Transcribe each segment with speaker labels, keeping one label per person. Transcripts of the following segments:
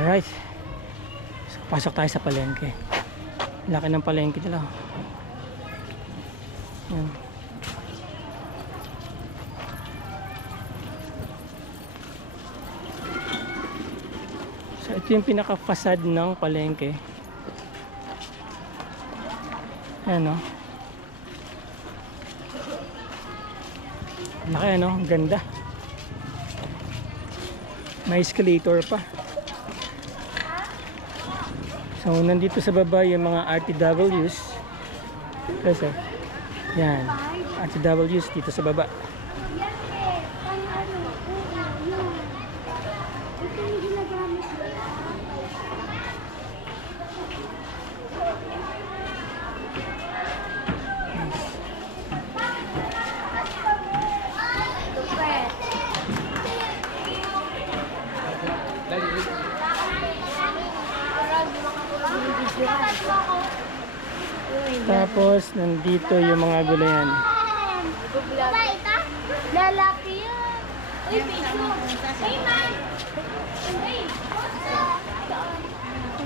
Speaker 1: Alright. So, pasok tayo sa palengke. Laki ng palengke nila. Yan. So ito yung pinaka-facade ng palengke. Ayan o. Laki ano, ganda. May escalator pa. So nandito sa baba yung mga RTWs. Kasi, yan. RTWs dito sa baba. Tapos nandito yung mga gulayan.
Speaker 2: Lalaki yan. Uy, piso. Hey, man. Hey, what's up?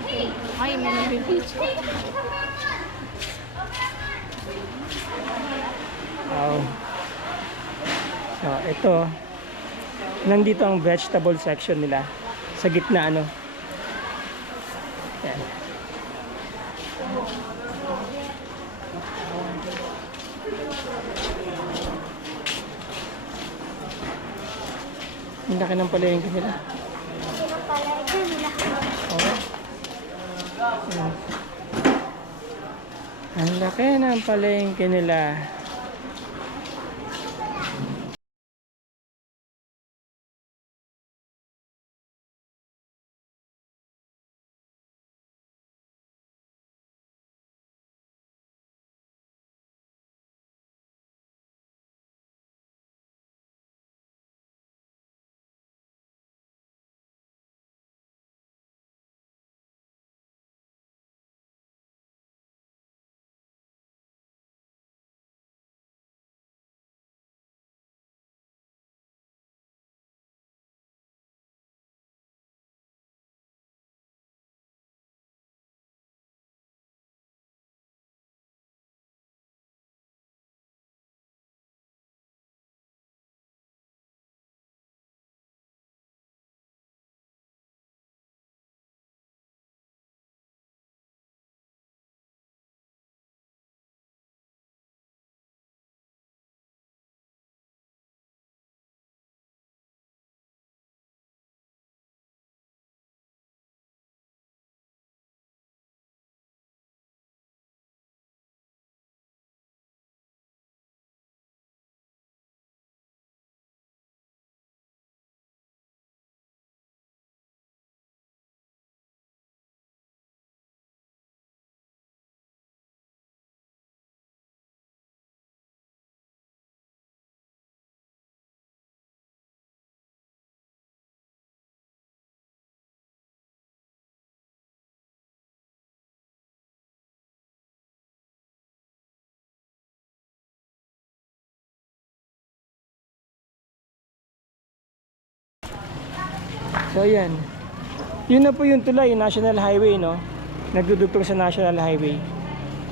Speaker 2: Hey.
Speaker 3: Ay, may
Speaker 2: come
Speaker 1: Wow. So, ito. Nandito ang vegetable section nila. Sa gitna, ano. Yan. Ang laki ng palengke nila.
Speaker 2: Sino pala? Ito nila.
Speaker 1: Oo. Ang laki ng palengke nila. So yan. Yun na po yung tulay, National Highway, no? Nagdudugtong sa National Highway.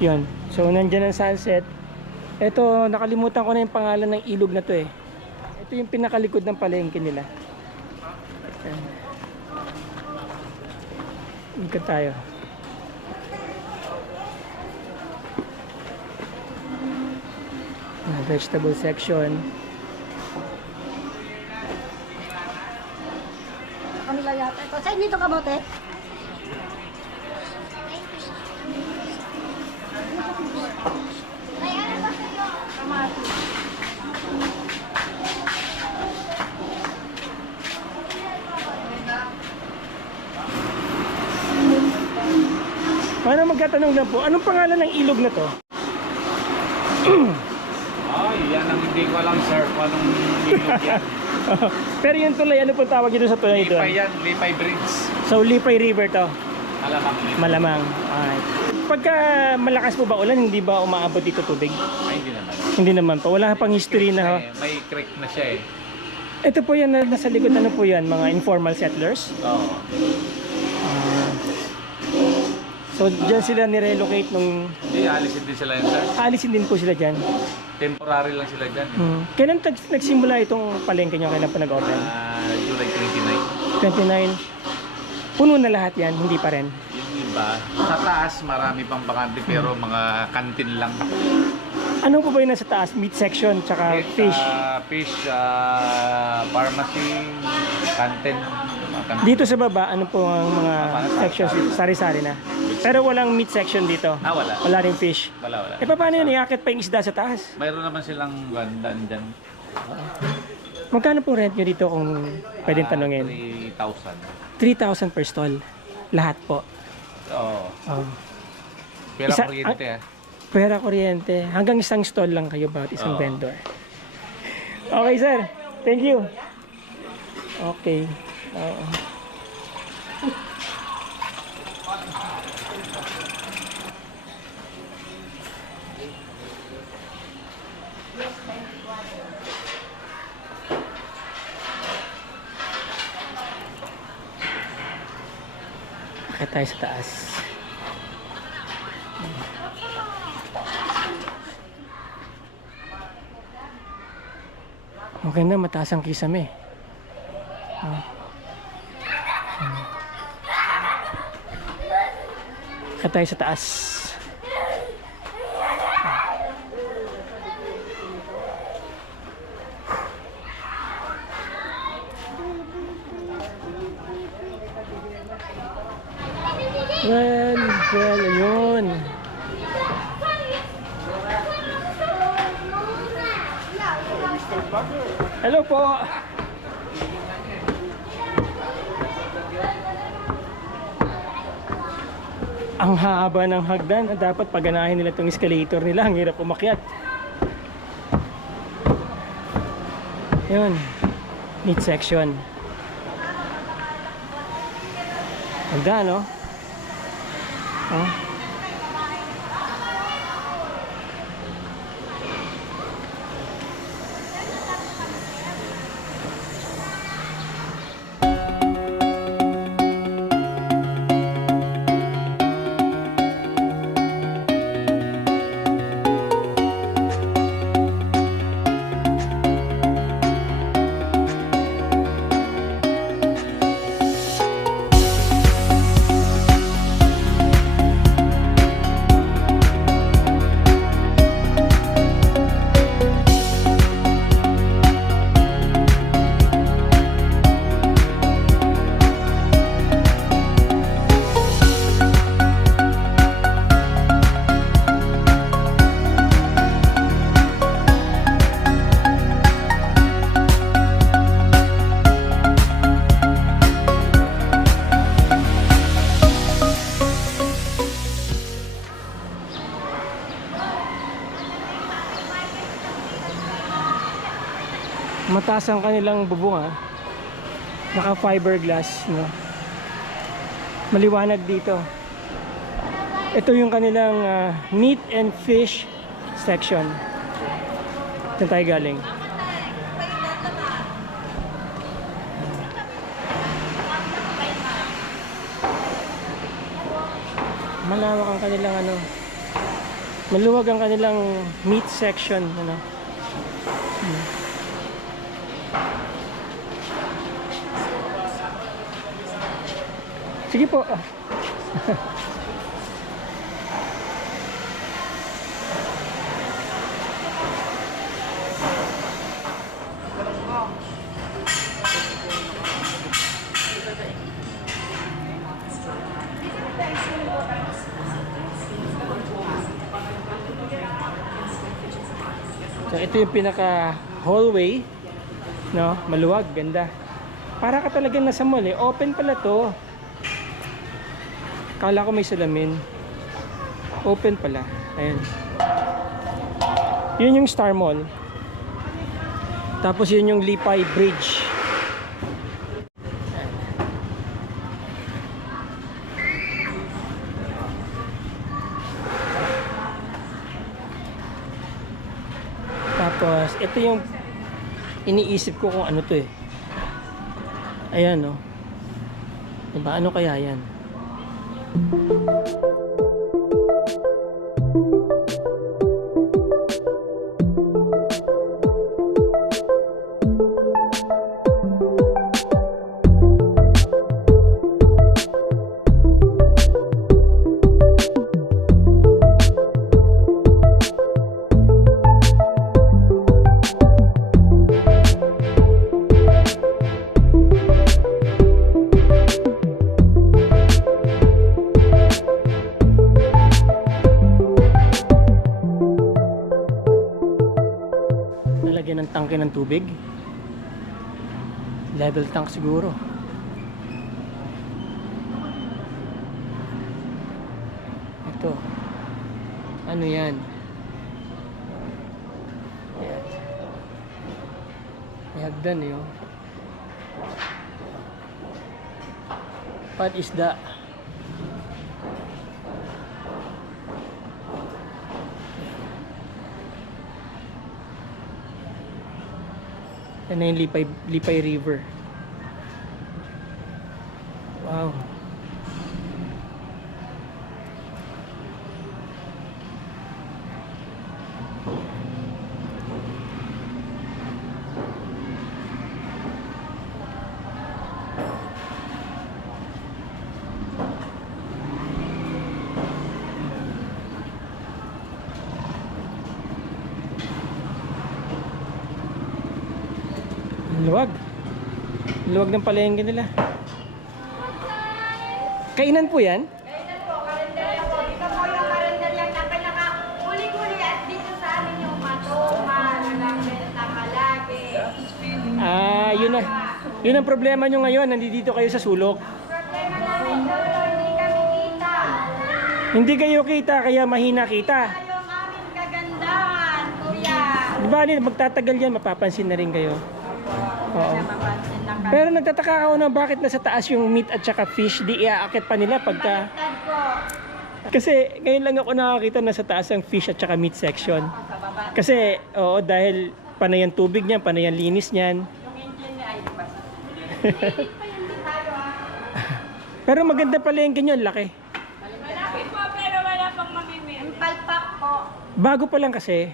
Speaker 1: Yun. So nandyan ang sunset. Ito, nakalimutan ko na yung pangalan ng ilog na to eh. Ito yung pinakalikod ng palengke nila. Yan. Ikot tayo. Vegetable section.
Speaker 3: Yata ito. Saan dito kamote?
Speaker 1: Paano magkatanong lang po, anong pangalan ng ilog na to?
Speaker 4: Ay, yan ang hindi ko alam sir kung anong ilog yan.
Speaker 1: Pero yung tulay, ano po tawag dito sa tulay doon?
Speaker 4: Lipay yan, Lipay Bridge.
Speaker 1: So, Lipay River to.
Speaker 4: Alamang Lipay.
Speaker 1: Malamang. Alright. Pagka malakas po ba ulan, hindi ba umaabot dito tubig?
Speaker 4: Ay, hindi naman.
Speaker 1: Hindi naman pa. Wala pang history na. ho.
Speaker 4: Eh, May creek na siya eh.
Speaker 1: Ito po yan, na- nasa likod, ano po yan? Mga informal settlers?
Speaker 4: Oo.
Speaker 1: So, dyan sila nirelocate nung
Speaker 4: Hindi, alisin din sila yun, sir.
Speaker 1: alisin din po sila dyan.
Speaker 4: Temporary lang sila dyan. eh.
Speaker 1: Hmm. Kailan tag- nagsimula itong palengke nyo? Kailan pa nag-open?
Speaker 4: Ah, July 29.
Speaker 1: 29. Puno na lahat yan, hindi pa rin.
Speaker 4: Yung iba, sa taas marami pang bakante pero mga kantin lang.
Speaker 1: Ano po ba yung nasa taas? Meat section, tsaka
Speaker 4: Kahit,
Speaker 1: fish.
Speaker 4: ah, fish, ah, pharmacy, kantin. mga kantin.
Speaker 1: Dito sa baba, ano po ang mga sections? Sari-sari na. Pero walang meat section dito.
Speaker 4: Ah, wala.
Speaker 1: Wala rin fish.
Speaker 4: Wala, wala.
Speaker 1: Eh, paano yun? Iakit pa yung isda sa taas?
Speaker 4: Mayroon naman silang gandaan dyan.
Speaker 1: Magkano po rent nyo dito kung pwedeng
Speaker 4: Ah,
Speaker 1: tanungin?
Speaker 4: 3,000.
Speaker 1: 3,000 per stall. Lahat po.
Speaker 4: Oo.
Speaker 1: Oh.
Speaker 4: Pera
Speaker 1: Isa-
Speaker 4: kuryente ah.
Speaker 1: Pera kuryente. Hanggang isang stall lang kayo bawat isang
Speaker 4: Oo.
Speaker 1: vendor. Okay, sir. Thank you. Okay. Oo. Akit tayo sa taas. Na, mataas ang kisame. Ah. Akit tayo sa taas. Well, well, ayun. Hello po. Ang haba ng hagdan. Dapat paganahin nila itong escalator nila. Ang hirap umakyat. Yun. Meat section. Hagdan, no? Oh. Oh. Mataas ang kanilang bubong ha. Naka fiberglass, no. Maliwanag dito. Ito yung kanilang ah, meat and fish section. Saan tayo galing? Malawak ang kanilang ano. Maluwag ang kanilang meat section, ano. Sige po. So ito yung pinaka hallway, no? Maluwag, ganda. Para ka talagang nasa mall eh. Open pala to. Kala ko may salamin. Open pala. Ayan. Yun yung Star Mall. Tapos yun yung Lipay Bridge. Tapos, ito yung iniisip ko kung ano to eh. Ayan, no. Diba? Ano kaya yan? Thank you. Level tank siguro. Ito. Ano yan? Ayan. May hagdan eh. oh. What is that? Yan yung Lipay, Lipay River. Wow. Ang Luwag. Luwag ng palengke nila. Kainan po yan?
Speaker 5: Kailan po, kalendarya po. Dito po yung kalendarya na pinaka-huli-huli at dito sa amin yung matoma, nagambenta palagi.
Speaker 1: Ah, yun na. Yun ang problema nyo ngayon. Nandito kayo sa sulok.
Speaker 5: Problema namin dito, hindi kami kita.
Speaker 1: Hindi kayo kita, kaya mahina kita.
Speaker 5: Tayo ang aming kagandahan, kuya.
Speaker 1: Di ba, magtatagal yan, mapapansin na rin kayo. Oo. Pero nagtataka ako na bakit nasa taas yung meat at saka fish, di iaakit pa nila pagka... Kasi ngayon lang ako nakakita na sa taas ang fish at saka meat section. Kasi, oo, dahil panay ang tubig niyan, panay ang linis niyan. Pero maganda pala yung ganyan, laki.
Speaker 5: Malapit po, pero wala pang mamimili. Palpak po.
Speaker 1: Bago pa lang kasi.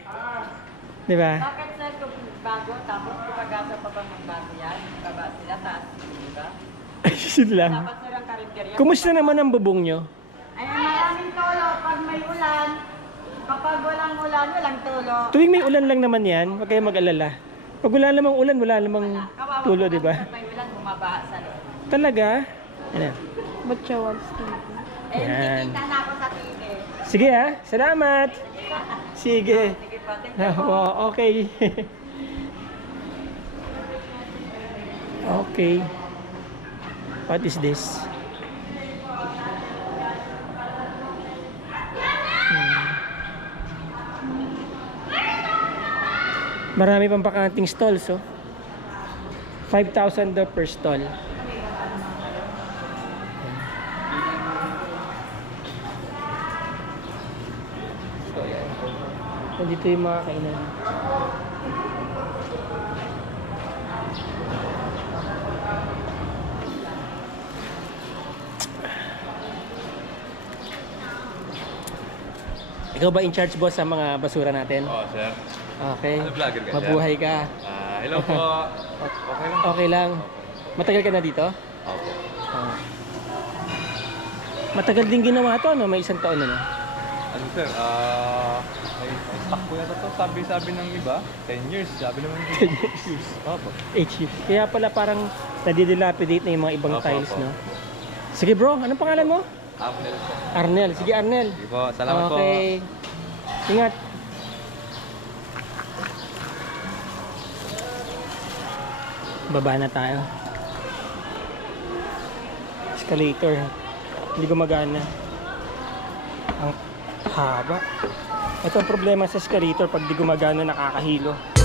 Speaker 1: Di ba?
Speaker 5: Bakit sir bago, tapos kupagasa pa ba magbago yan? Baba sila, taas, di ba?
Speaker 1: Ayun lang.
Speaker 5: Dapat sir ang karinderya.
Speaker 1: Kumusta naman ang bubong nyo?
Speaker 5: Ay, maraming tulo. Pag may ulan, kapag walang ulan, walang tulo.
Speaker 1: Tuwing may ulan lang naman yan, huwag kayong mag-alala. Pag wala namang ulan, wala namang
Speaker 5: Kawawa
Speaker 1: tulo, di ba?
Speaker 5: Pag may ulan, bumaba sa loob.
Speaker 1: Talaga? Ano?
Speaker 5: Eh,
Speaker 1: Yan.
Speaker 5: nakikita na ako sa TV.
Speaker 1: Sige ha, salamat. Sige.
Speaker 5: Sige po, thank you po.
Speaker 1: Okay. okay. What is this? Hmm. Marami pang bakanting stalls, oh. 5,000 daw per stall. Nandito yung mga kainan. Ikaw ba in charge boss sa mga basura natin?
Speaker 6: Oo, sir.
Speaker 1: Okay.
Speaker 6: Ano, vlogger ka, sir?
Speaker 1: Mabuhay ka.
Speaker 6: Ah, hello po. Okay lang.
Speaker 1: Okay lang. Matagal ka na dito?
Speaker 6: Opo.
Speaker 1: Ah. Matagal din ginawa to, no? May isang taon na, no?
Speaker 6: Ano, sir? Ah, may, may stock po yata to. Sabi-sabi ng iba, 10 years. Sabi naman ng 10 years. Opo.
Speaker 1: HU. Kaya pala parang nadidilapidate na yung mga ibang
Speaker 6: Opo,
Speaker 1: tiles,
Speaker 6: opo.
Speaker 1: no? Sige bro, anong pangalan mo?
Speaker 6: Apple po.
Speaker 1: Arnel. Sige Arnel.
Speaker 6: Sige po, salamat po.
Speaker 1: okay. Ingat. Baba na tayo. Escalator. Hindi gumagana. Ang haba. Ito ang problema sa escalator pag di gumagana nakakahilo.